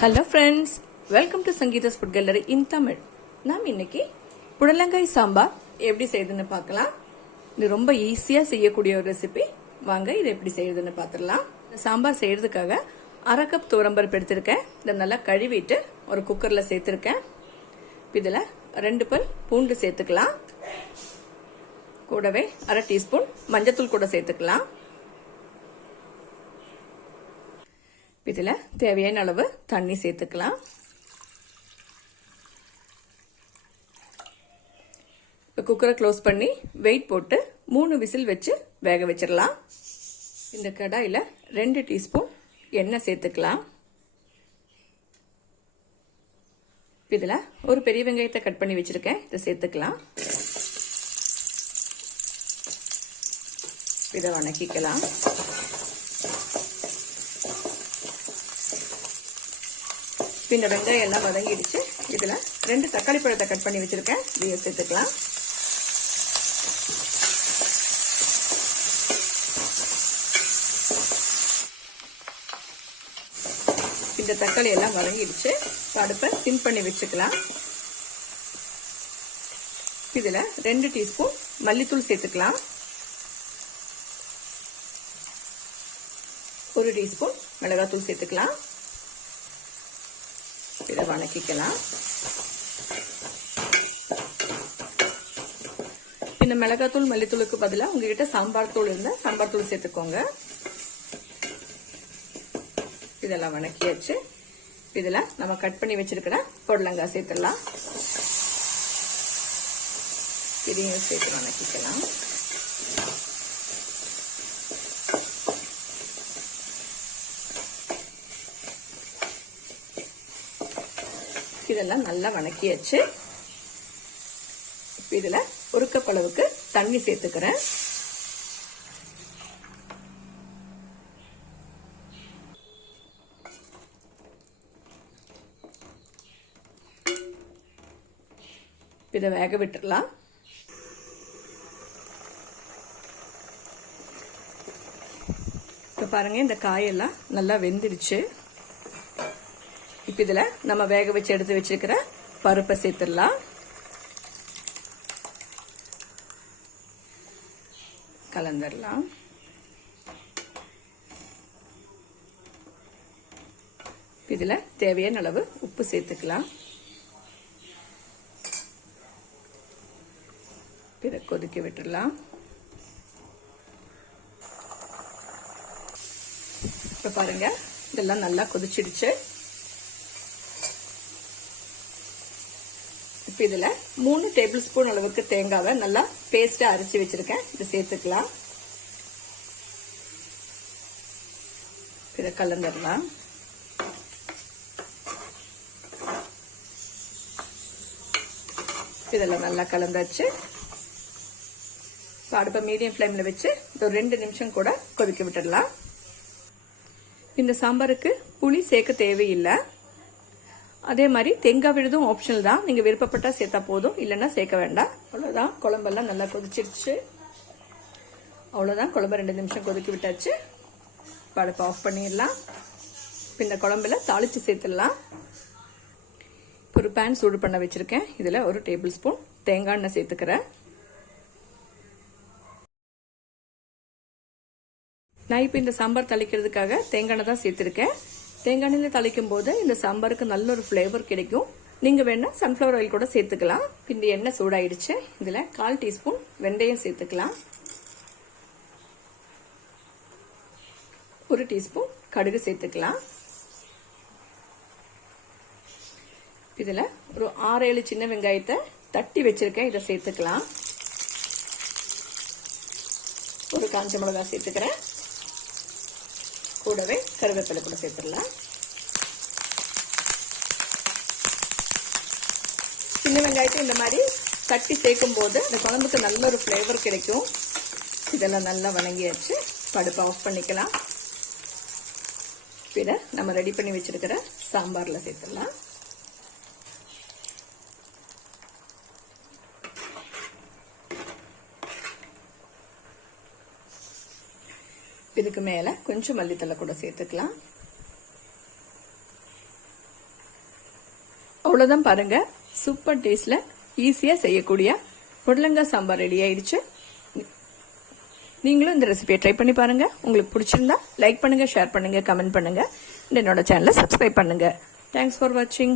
Hello friends, welcome to Sangeetha's food gallery in Tamil. நாம் இன்னைக்கு புடலங்காய் சாம்பார் எப்படி செய்யுதுன்னு பார்க்கலாம். இது ரொம்ப ஈஸியாக செய்யக்கூடிய ஒரு ரெசிபி. வாங்க இதை எப்படி செய்யுதுன்னு பார்த்துடலாம். இந்த சாம்பார் செய்யறதுக்காக 1/2 கப் துவரம்பருப்பு எடுத்திருக்கேன். இதை நல்லா கழுவிட்டு ஒரு குக்கரில் சேர்த்துருக்கேன். இதில் 2 பல் பூண்டு சேர்த்துக்கலாம். கூடவே 1/2 டீஸ்பூன் மஞ்சத்தூள் கூட சேர்த்துக்கலாம். இதில் தேவையான அளவு தண்ணி சேர்த்துக்கலாம். குக்கரை க்ளோஸ் பண்ணி வெயிட் போட்டு 3 விசில் வச்சு வேக வச்சிடலாம். இந்த கடாயில் 2 டீஸ்பூன் எண்ணெய் சேர்த்துக்கலாம். இதில் ஒரு பெரிய வெங்காயத்தை கட் பண்ணி வச்சிருக்கேன், இதை சேர்த்துக்கலாம். இதை வணக்கிக்கலாம். இந்த வெங்காயம் எல்லாம் வதங்கிடுச்சு. இதுல 2 தக்காளி பழத்தை கட் பண்ணி வச்சிருக்கேன், இதையும் சேர்த்துக்கலாம். இந்த தக்காளி எல்லாம் வதங்கிடுச்சு. அடுப்பை சிம் பண்ணி வச்சுக்கலாம். இதுல 2 டீஸ்பூன் மல்லித்தூள் சேர்த்துக்கலாம். 1 டீஸ்பூன் மிளகாத்தூள் சேர்த்துக்கலாம். இதை வணக்கிக்கலாம். இந்த மிளகாத்தூள் மல்லித்தூளுக்கு பதிலாக உங்ககிட்ட சாம்பார் தூள் இருந்தா சாம்பார் தூள் சேர்த்துக்கோங்க. இதெல்லாம் வணக்கியாச்சு. இதுல நம்ம கட் பண்ணி வச்சிருக்கிற புடலங்காய் சேர்த்துடலாம். இதையும் சேர்த்து வணக்கிக்கலாம். இதெல்லாம் நல்லா வணக்கியாச்சு. இதுல 1 கப் அளவுக்கு தண்ணி சேர்த்துக்கிறேன். இதை வேக விட்டுடலாம். இப்ப பாருங்க, இந்த காயெல்லாம் நல்லா வெந்துடுச்சு. இப்ப இதுல நம்ம வேக வச்சு எடுத்து வச்சிருக்கிற பருப்பை சேர்த்துடலாம். கலந்துடலாம். இதுல தேவையான அளவு உப்பு சேர்த்துக்கலாம். இதை கொதிக்க விட்டுடலாம். இப்ப பாருங்க, இதெல்லாம் நல்லா கொதிச்சிடுச்சு. இதுல 3 டேபிள் ஸ்பூன் அளவுக்கு தேங்காவை நல்லா பேஸ்டா அரைச்சி வச்சிருக்கேன், இதை சேர்த்துக்கலாம். இதை கலந்துடலாம். இதெல்லாம் நல்லா கலந்தாச்சு. அடுப்பை மீடியம் ஃப்ளேம்ல வச்சு ஒரு 2 நிமிஷம் கூட கொதிக்க விட்டுடலாம். இந்த சாம்பாருக்கு புளி சேர்க்க தேவையில்லை. அதே மாதிரி தேங்காய் விழுதும் ஆப்ஷனல் தான், நீங்க விருப்பப்பட்டா சேர்த்தா போதும், இல்லைன்னா சேர்க்க வேண்டாம். அவ்வளவுதான். குழம்பெல்லாம் நல்லா கொதிச்சிருச்சு. அவ்வளவுதான். குழம்பு 2 நிமிஷம் கொதிக்க விட்டாச்சு. அடுப்பை ஆஃப் பண்ணிடலாம். இந்த குழம்புல தாளிச்சு சேர்த்துடலாம். ஒரு பேன் சூடு பண்ண வச்சிருக்கேன். இதுல 1 டேபிள் ஸ்பூன் தேங்காய் எண்ணெய் சேர்த்துக்கிறேன். நான் இப்ப இந்த சாம்பார் தாளிக்கிறதுக்காக தேங்காய் எண்ணெய் தான் சேர்த்திருக்கேன். தேங்காய் எண்ணெயில தாளிக்கும் போது இந்த சாம்பாருக்கு நல்ல ஒரு ஃபிளேவர் கிடைக்கும். நீங்க வேணா சன்ஃபிளவர் ஆயில் கூட சேர்த்துக்கலாம். இந்த எண்ணெய் சூடாயிடுச்சு. இதுல 1/4 டீஸ்பூன் வெந்தயம் சேர்த்துக்கலாம். 1 டீஸ்பூன் கடுகு சேர்த்துக்கலாம். இதுல ஒரு 6-7 சின்ன வெங்காயத்தை தட்டி வச்சிருக்கேன், இதை சேர்த்துக்கலாம். ஒரு காஞ்ச மிளகாய் சேர்த்துக்கிறேன். கூடவே கருவேப்பிலை கூட சேர்த்துடலாம். சின்ன வெங்காயத்தை இந்த மாதிரி தட்டி சேர்க்கும் போது இந்த குழம்புக்கு நல்ல ஒரு ஃபிளேவர் கிடைக்கும். இதெல்லாம் நல்லா வணங்கியாச்சு. அடுப்பை ஆஃப் பண்ணிக்கலாம். இதை நம்ம ரெடி பண்ணி வச்சிருக்கிற சாம்பார்ல சேர்த்துடலாம். இதுக்கு மேல கொஞ்சம் மல்லித்தலை கூட சேர்த்துக்கலாம். அவ்வளோதான் பாருங்க, சூப்பர் டேஸ்ட்ல ஈஸியாக செய்யக்கூடிய புடலங்காய் சாம்பார் ரெடி ஆயிடுச்சு. நீங்களும் இந்த ரெசிபியை ட்ரை பண்ணி பாருங்க. உங்களுக்கு பிடிச்சிருந்தா லைக் பண்ணுங்க, ஷேர் பண்ணுங்க, கமெண்ட் பண்ணுங்க. என்னோட சேனலை சப்ஸ்கிரைப் பண்ணுங்க. தேங்க்ஸ் ஃபார் வாட்சிங்.